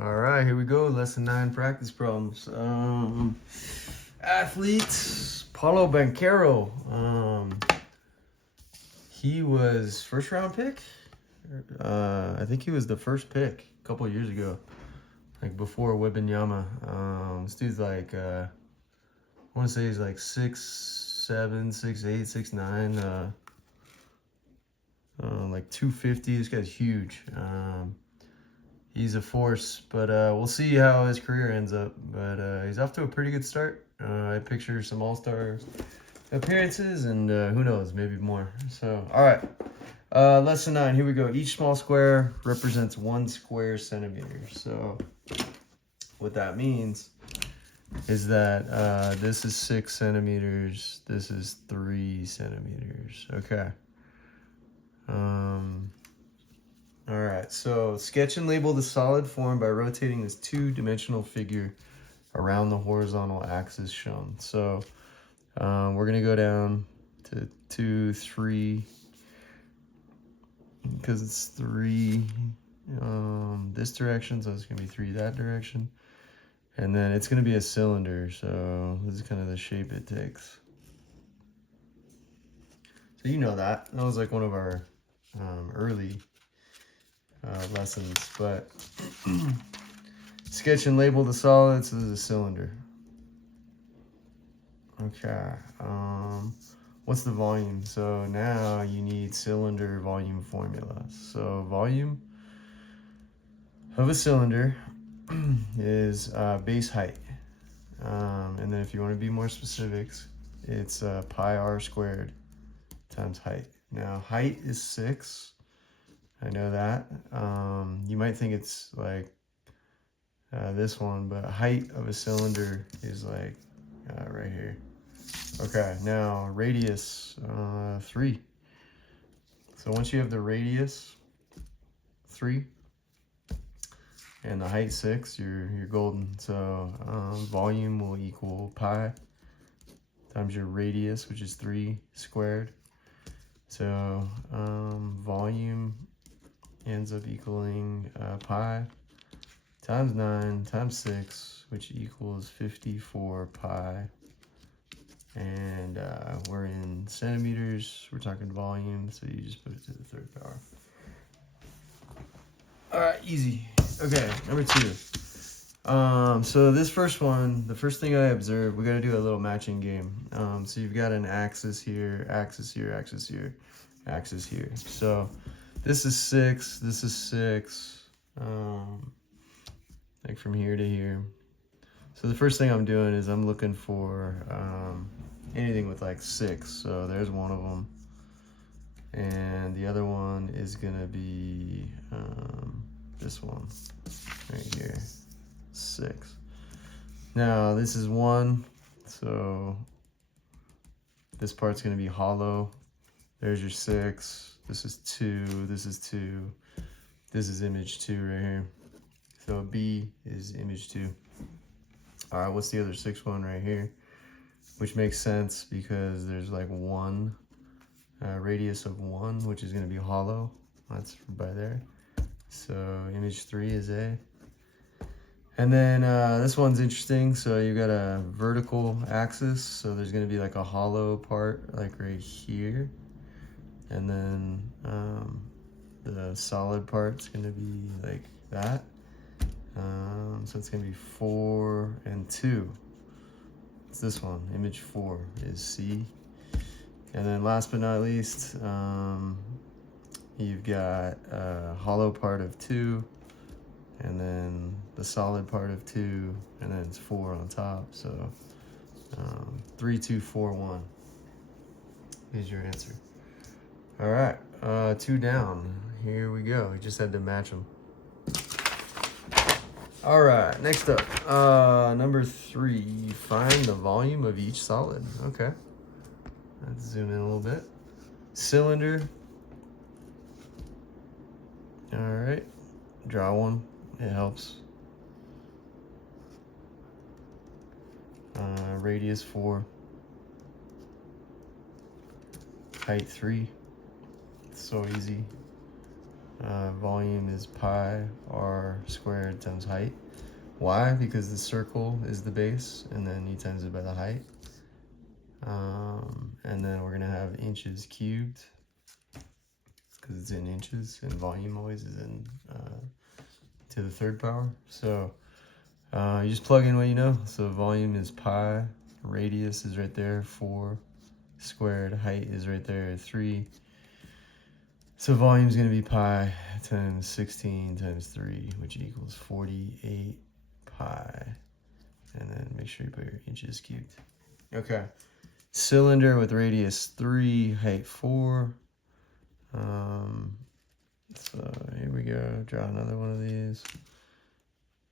All right, here we go. Lesson 9 practice problems. Athletes, Paulo Banchero. He was first round pick. I think he was the first pick a couple years ago, like before Wembanyama. This dude's like, I want to say he's like 6'7", 6'8", 6'9", like 250. This guy's huge. He's a force, but we'll see how his career ends up. But he's off to a pretty good start. I picture some All-Star appearances, and who knows, maybe more. So, all right. Lesson 9, here we go. Each small square represents 1 square centimeter. So what that means is that this is 6 centimeters. This is 3 centimeters. Okay. All right, so sketch and label the solid form by rotating this 2-dimensional figure around the horizontal axis shown. So we're gonna go down to 2, 3, because it's 3 this direction, so it's gonna be 3 that direction. And then it's gonna be a cylinder, so this is kind of the shape it takes. So you know that was like one of our early lessons, but sketch and label the solids. So this is a cylinder. Okay. What's the volume? So now you need cylinder volume formula. So volume of a cylinder is base height. And then if you want to be more specifics, it's pi r squared times height. Now height is 6. I know that. You might think it's like this one, but height of a cylinder is like right here. Okay, now radius 3. So once you have the radius 3 and the height 6, you're golden. So volume will equal pi times your radius, which is 3 squared. So volume ends up equaling pi times 9 times 6, which equals 54 pi. And we're in centimeters, we're talking volume, so you just put it to the 3rd power. All right, easy. Okay, number 2. So this first one, the first thing I observed, we got to do a little matching game. So you've got an axis here, axis here, axis here, axis here. So this is 6, this is 6, like from here to here. So the first thing I'm doing is I'm looking for anything with like 6. So there's one of them. And the other one is gonna be this one right here, 6. Now this is 1, so this part's gonna be hollow. There's your 6. This is 2. This is 2. This is image 2 right here. So B is image 2. All right, what's the other 6 one right here? Which makes sense because there's like 1 radius of 1, which is going to be hollow. That's by there. So image 3 is A. And then this one's interesting. So you got a vertical axis. So there's going to be like a hollow part like right here. And then the solid part's going to be like that. So it's going to be 4 and 2. It's this one, image 4 is C. And then last but not least, you've got a hollow part of 2, and then the solid part of 2, and then it's 4 on top. So 3, 2, 4, 1 is your answer. All right, 2 down. Here we go. We just had to match them. All right, next up, number 3, find the volume of each solid. Okay, let's zoom in a little bit. Cylinder. All right, draw one, it helps. Radius 4, height 3, it's so easy. volume is pi r squared times height. Why? Because the circle is the base, and then you times it by the height. And then we're going to have inches cubed, because it's in inches, and volume always is in to the third power. So you just plug in what you know. So volume is pi, radius is right there, 4 squared, height is right there, 3. So volume is going to be pi times 16 times 3, which equals 48 pi. And then make sure you put your inches cubed. Okay. Cylinder with radius 3, height 4. So here we go. Draw another one of these.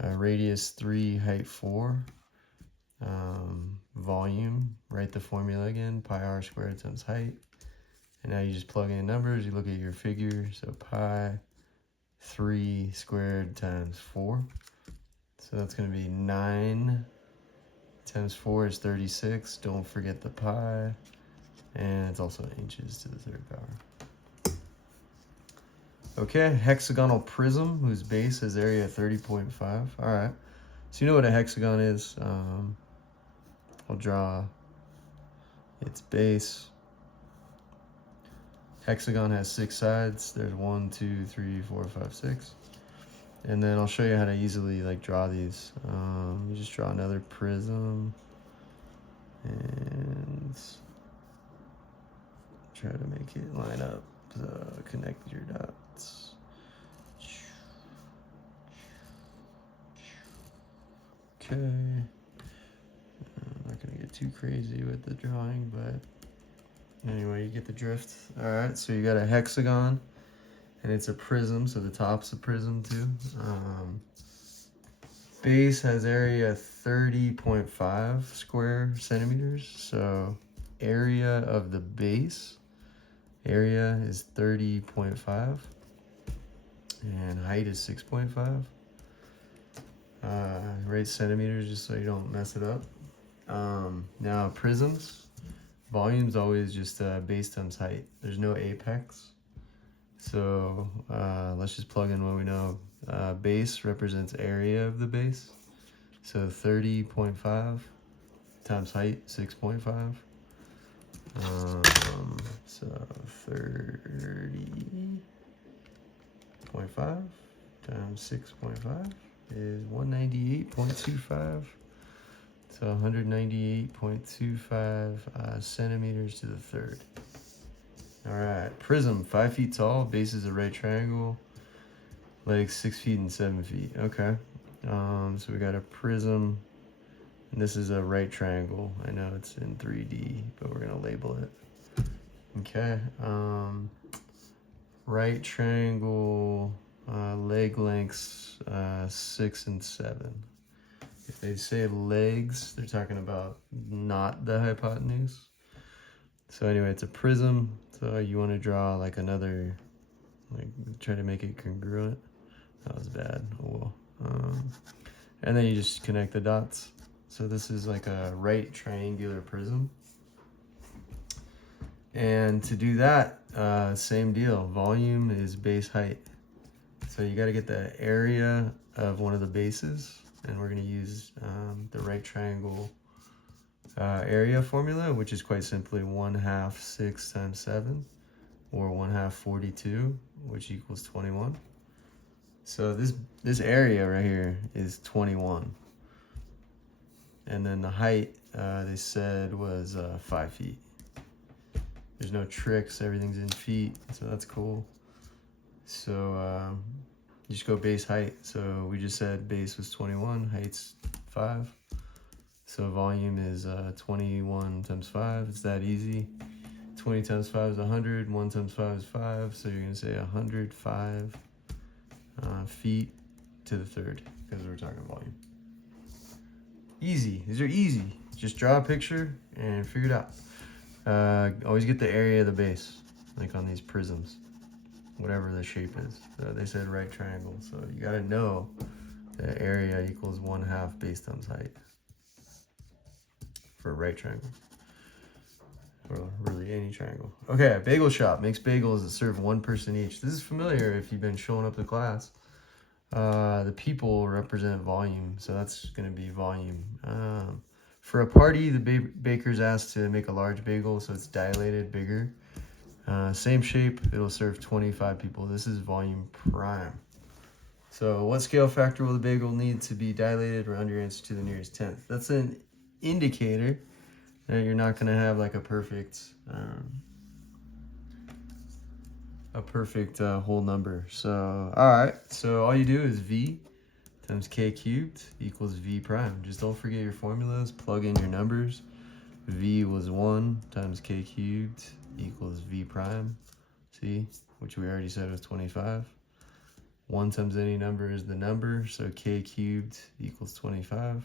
Radius 3, height 4. Volume, write the formula again, pi r squared times height. And now you just plug in numbers, you look at your figure, so pi 3 squared times 4. So that's going to be 9 times 4 is 36. Don't forget the pi. And it's also inches to the third power. Okay, hexagonal prism whose base has area 30.5. All right, so you know what a hexagon is. I'll draw its base. Hexagon has 6 sides. There's 1, 2, 3, 4, 5, 6. And then I'll show you how to easily draw these. You just draw another prism and try to make it line up. Connect your dots. Okay. I'm not gonna get too crazy with the drawing, but anyway, you get the drift. All right, so you got a hexagon, and it's a prism, so the top's a prism too. Base has area 30.5 square centimeters, so area of the base, area is 30.5, and height is 6.5. Write centimeters just so you don't mess it up. Now prisms, volume's always just base times height. There's no apex. So let's just plug in what we know. Base represents area of the base. So 30.5 times height, 6.5. So 30.5 times 6.5 is 198.25. So 198.25 centimeters to the third. All right, prism, 5 feet tall, base is a right triangle, legs 6 feet and 7 feet. Okay, so we got a prism, and this is a right triangle. I know it's in 3D, but we're gonna label it. Okay, right triangle, leg lengths 6 and 7. If they say legs, they're talking about not the hypotenuse. So anyway, it's a prism. So you want to draw another, try to make it congruent. That was bad. Oh well. And then you just connect the dots. So this is like a right triangular prism. And to do that, same deal. Volume is base height. So you got to get the area of one of the bases, and we're going to use the right triangle area formula, which is quite simply 1/2 6 times 7, or 1/2 42, which equals 21. So this area right here is 21, and then the height they said was 5 feet. There's no tricks, everything's in feet, so that's cool. So you just go base height. So we just said base was 21, height's 5. So volume is 21 times 5. It's that easy. 20 times 5 is 100. 1 times 5 is 5. So you're going to say 105 feet to the third, because we're talking volume. Easy. These are easy. Just draw a picture and figure it out. Always get the area of the base, like on these prisms, whatever the shape is. So they said right triangle. So you got to know the area equals 1/2 base times height for a right triangle. or really any triangle. Okay, bagel shop makes bagels that serve one person each. This is familiar if you've been showing up to class. The people represent volume, so that's going to be volume. For a party, the baker's asked to make a large bagel, so it's dilated, bigger. Same shape, it'll serve 25 people. This is volume prime. So what scale factor will the bagel need to be dilated? Round your answer to the nearest tenth. That's an indicator that you're not going to have like a perfect whole number. So, all right. So all you do is V times K cubed equals V prime. Just don't forget your formulas. Plug in your numbers. V was 1 times K cubed equals V prime. See, which we already said was 25. 1 times any number is the number, so K cubed equals 25.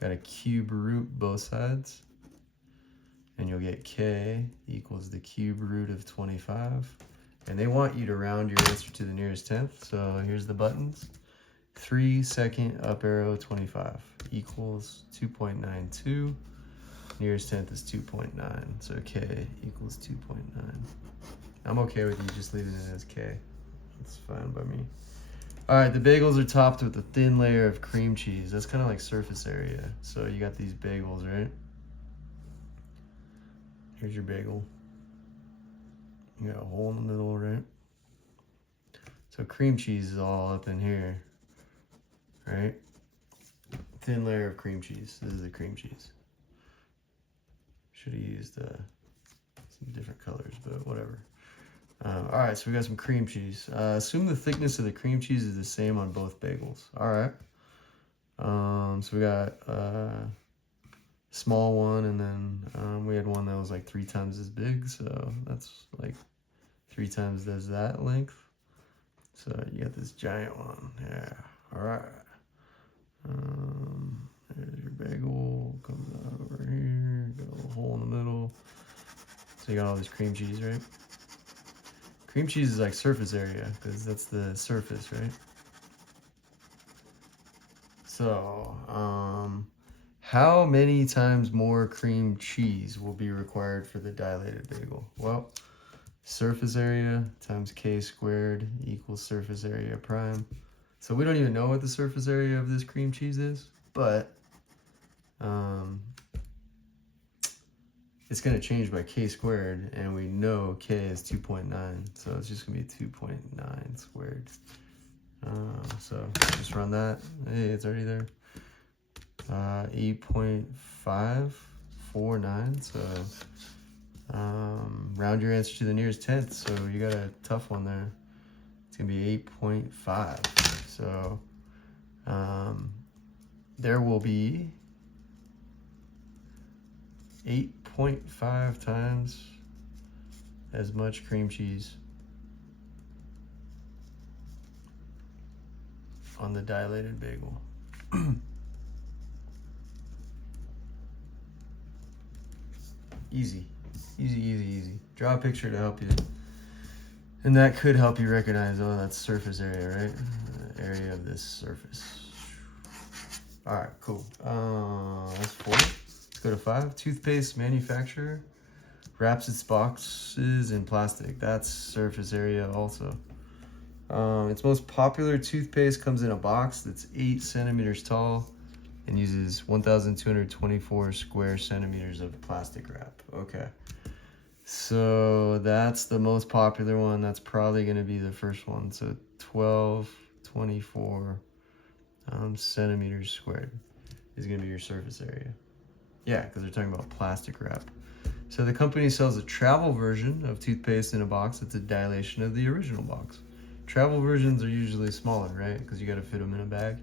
Got a cube root both sides, and you'll get K equals the cube root of 25. And they want you to round your answer to the nearest tenth, so here's the buttons. 3 second up arrow 25 equals 2.92. Nearest tenth is 2.9, so K equals 2.9. I'm okay with you just leaving it as K. That's fine by me. All right, the bagels are topped with a thin layer of cream cheese. That's kind of like surface area. So you got these bagels, right? Here's your bagel. You got a hole in the middle, right? So cream cheese is all up in here, right? Thin layer of cream cheese. This is the cream cheese. Should have used some different colors, but whatever. All right, so we got some cream cheese. Assume the thickness of the cream cheese is the same on both bagels. All right. So we got a small one, and then we had one that was like 3 times as big. So that's like 3 times as that length. So you got this giant one. Yeah. All right. There's your bagel. Comes out over here. Got a little hole in the middle. So you got all this cream cheese, right? Cream cheese is like surface area because that's the surface, right? So, how many times more cream cheese will be required for the dilated bagel? Well, surface area times K squared equals surface area prime. So we don't even know what the surface area of this cream cheese is, but it's going to change by K squared, and we know K is 2.9, so it's just going to be 2.9 squared. So just run that. Hey, it's already there. 8.549, so round your answer to the nearest tenth, so you got a tough one there. It's going to be 8.5, so there will be 8.5 times as much cream cheese on the dilated bagel. Easy. Easy, easy, easy. Draw a picture to help you. And that could help you recognize, oh, that's surface area, right? The area of this surface. All right, cool. That's 4. Let's go to 5. Toothpaste manufacturer wraps its boxes in plastic. That's surface area also. Its most popular toothpaste comes in a box that's 8 centimeters tall and uses 1,224 square centimeters of plastic wrap. Okay. So that's the most popular one. That's probably going to be the first one. So 1224 centimeters squared is going to be your surface area. Yeah, because they're talking about plastic wrap. So the company sells a travel version of toothpaste in a box that's a dilation of the original box. Travel versions are usually smaller, right? Because you got to fit them in a bag.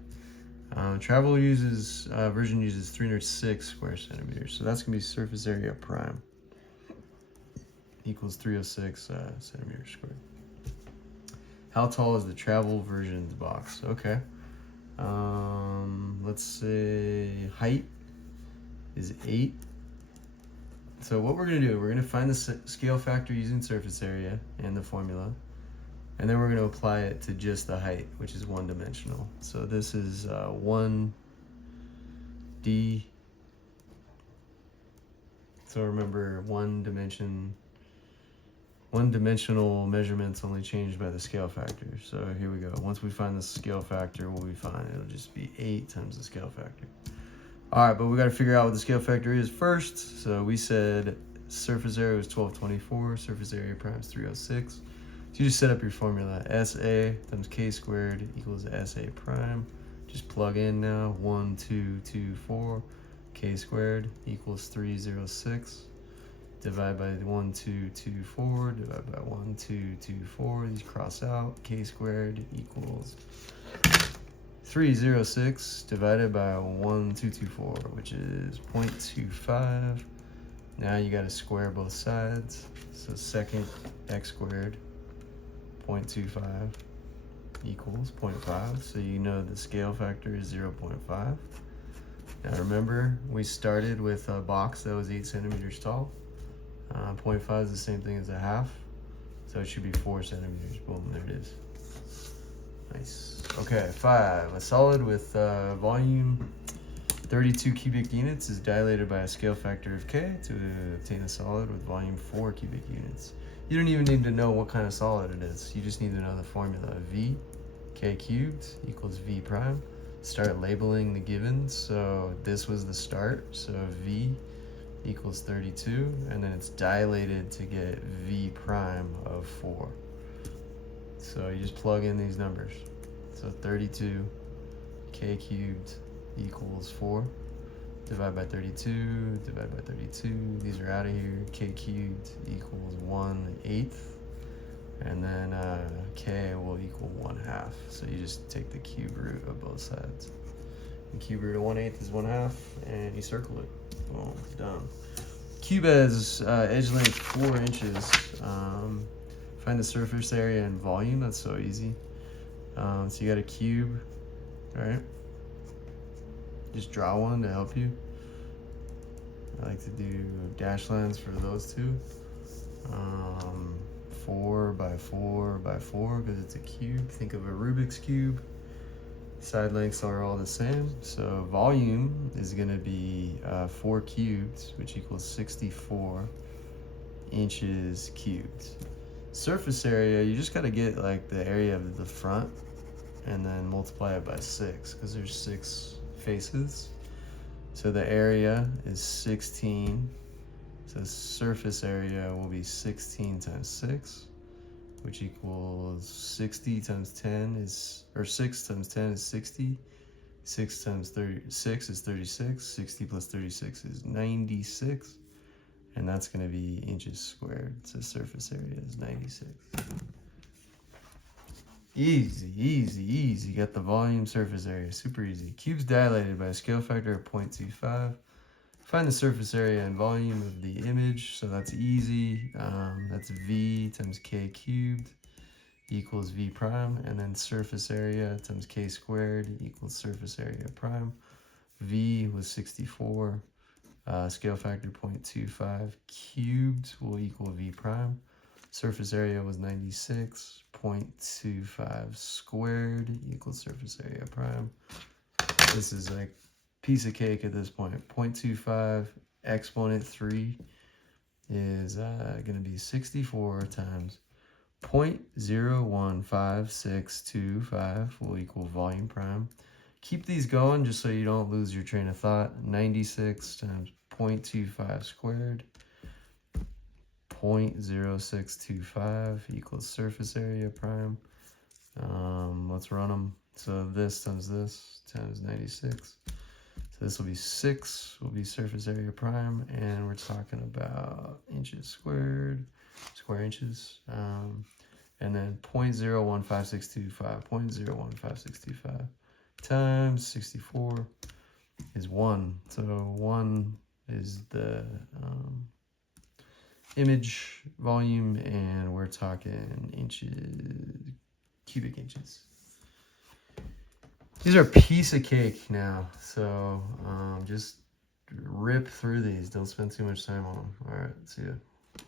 Travel version uses 306 square centimeters. So that's going to be surface area prime. Equals 306 centimeters squared. How tall is the travel version's box? Okay. Let's say height is 8. So what we're going to do, we're going to find the scale factor using surface area and the formula. And then we're going to apply it to just the height, which is one-dimensional. So this is 1D So remember, one-dimensional measurements only changed by the scale factor. So here we go. Once we find the scale factor, we'll be fine. It'll just be 8 times the scale factor. All right, but we got to figure out what the scale factor is first. So we said surface area was 1224, surface area prime is 306. So you just set up your formula. SA times k squared equals SA prime. Just plug in now. 1224 k squared equals 306. Divide by 1224, divide by 1224, these cross out, k squared equals 306 divided by 1224, which is 0.25. Now you got to square both sides, so second x squared 0.25 equals 0.5, so you know the scale factor is 0.5. Now remember, we started with a box that was 8 centimeters tall. 0.5 is the same thing as a half, so it should be 4 centimeters. Boom, there it is. Nice. Okay, 5. A solid with volume 32 cubic units is dilated by a scale factor of k to obtain a solid with volume 4 cubic units. You don't even need to know what kind of solid it is. You just need to know the formula. V k cubed equals v prime. Start labeling the givens. So this was the start, so v equals 32, and then it's dilated to get v prime of 4. So you just plug in these numbers. So 32 k cubed equals 4. Divide by 32, divide by 32. These are out of here. K cubed equals 1/8. And then k will equal 1/2. So you just take the cube root of both sides. The cube root of 1/8 is 1/2, and you circle it. Boom, done. Cube has edge length 4 inches. Find the surface area and volume. That's so easy. So you got a cube, right? Just draw one to help you. I like to do dash lines for those two. 4 by 4 by 4 because it's a cube. Think of a Rubik's cube. Side lengths are all the same. So volume is going to be 4 cubed, which equals 64 inches cubed. Surface area, you just got to get like the area of the front and then multiply it by 6 because there's 6 faces. So the area is 16. So surface area will be 16 times 6, which equals 60 times 10 is, or 6 times 10 is 60. 6 times 36 is 36. 60 plus 36 is 96. And that's going to be inches squared. So surface area is 96. Easy, easy, easy. Got the volume, surface area. Super easy. Cube's dilated by a scale factor of 0.25. Find the surface area and volume of the image. So that's easy. That's v times k cubed equals v prime. And then surface area times k squared equals surface area prime. V was 64. Scale factor 0.25 cubed will equal v prime. Surface area was 96. 0.25 squared equals surface area prime. This is like piece of cake at this point. 0.25 exponent 3 is going to be 64 times 0.015625 will equal volume prime. Keep these going just so you don't lose your train of thought. 96 times 0.25 squared, 0.0625 equals surface area prime. Let's run them. So this times 96. So this will be 6, will be surface area prime, and we're talking about inches squared, square inches. And then 0.015625, 0.015625 times 64 is 1. So 1 is the image volume, and we're talking inches, cubic inches. These are a piece of cake now, so just rip through these. Don't spend too much time on them. All right, see ya.